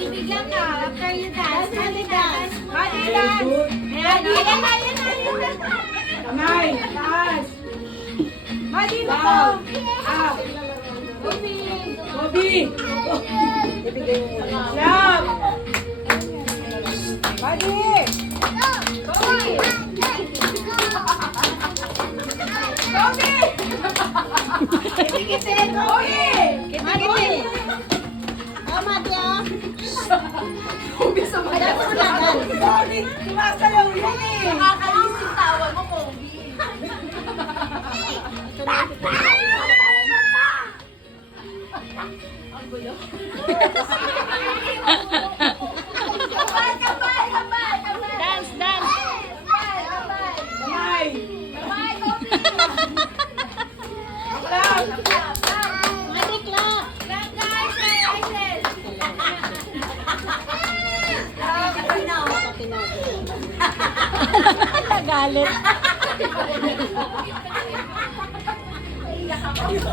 bibigyan ka. After you dance. Body dance. Body dance. Ayan, ayan, ayan, ayan. Kamay, taas. Body mo. Down. Up. Bobby. Bobby. Ibigay mo muna. Love. Body. Bobby. Bobby. Kitikiti. Bobby. Kitikiti. Tama dia. Bobby sa mga. Bobby. Sumasayaw yun eh. Nakakalis yung tawa mo, Bobby. Ang gulo. Kabay, kabay, kabay, kabay. Dance, dance. Kabay, kabay. Kamay. Kabay, Bobby. Love. Magic clap. Clap, guys. Aisen. Nagalit. Iyak ako.